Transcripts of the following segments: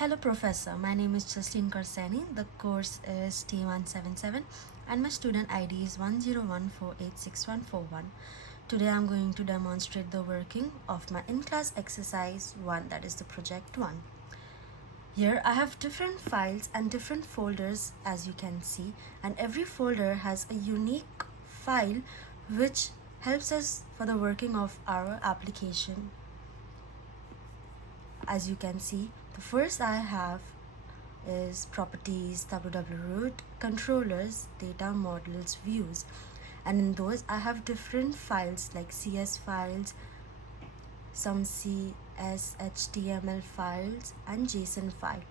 Hello Professor, my name is Justine Karsani. The course is T177 and my student ID is 101486141. Today I'm going to demonstrate the working of my in-class exercise 1, that is the project 1. Here I have different files and different folders as you can see, and every folder has a unique file which helps us for the working of our application. As you can see, the first I have is properties, www root, controllers, data models, views, and in those I have different files like CS files, some CSHTML files and JSON file.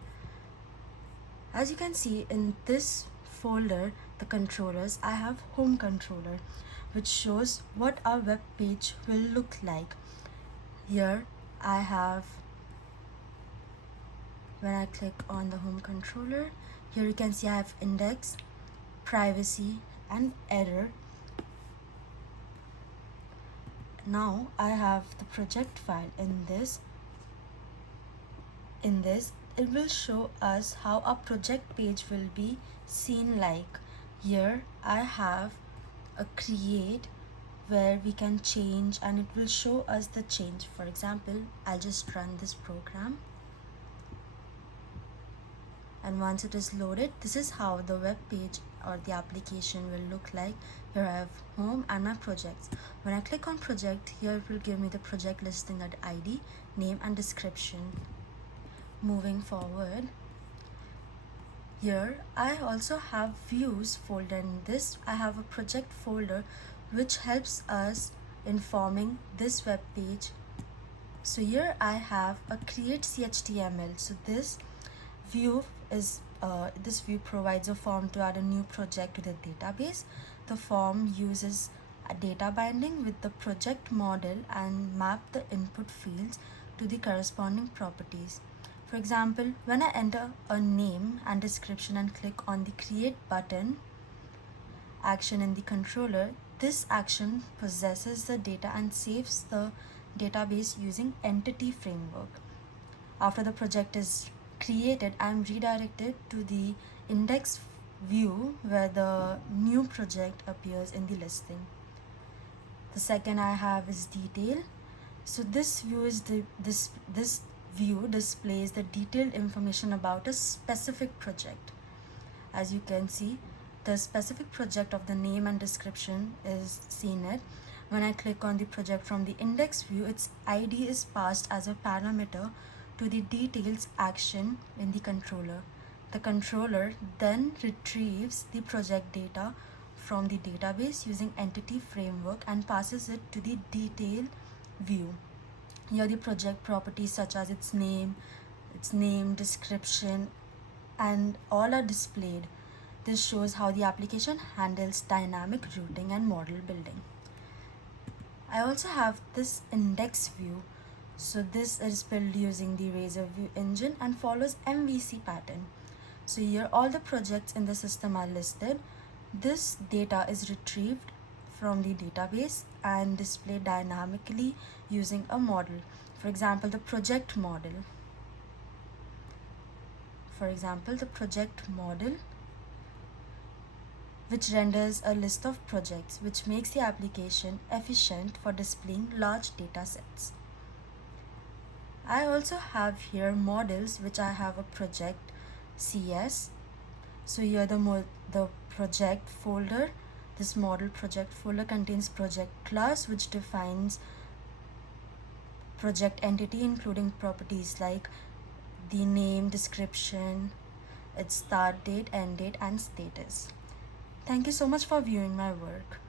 As you can see in this folder, the controllers, I have home controller, which shows what our web page will look like. Here I have, when I click on the home controller, here you can see I have index, privacy and error. Now I have the project file. In this it will show us how our project page will be seen like. Here I have a create where we can change and it will show us the change. For example, I'll just run this program. And once it is loaded, this is how the web page or the application will look like. Here I have home and my projects. When I click on project, here it will give me the project listing at ID, name and description. Moving forward, here I also have views folder. In this I have a project folder which helps us informing this web page. So here I have a create CHTML. So this view provides a form to add a new project to the database. The form uses a data binding with the project model and map the input fields to the corresponding properties. For example, when I enter a name and description and click on the create button action in the controller, this action possesses the data and saves the database using entity framework. After the project is created, I am redirected to the index view where the new project appears in the listing. The second I have is detail. So this view is this view displays the detailed information about a specific project. As you can see, the specific project of the name and description is seen it. When I click on the project from the index view, its ID is passed as a parameter to the details action in the controller. The controller then retrieves the project data from the database using entity framework and passes it to the detail view. Here the project properties such as its name, description, and all are displayed. This shows how the application handles dynamic routing and model building. I also have this index view. So this is built using the Razor View engine and follows MVC pattern. So here all the projects in the system are listed. This data is retrieved from the database and displayed dynamically using a model. For example, the project model. Which renders a list of projects, which makes the application efficient for displaying large data sets. I also have here models, which I have a project CS. So here the project folder, this model project folder contains project class, which defines project entity including properties like the name, description, its start date, end date and status. Thank you so much for viewing my work.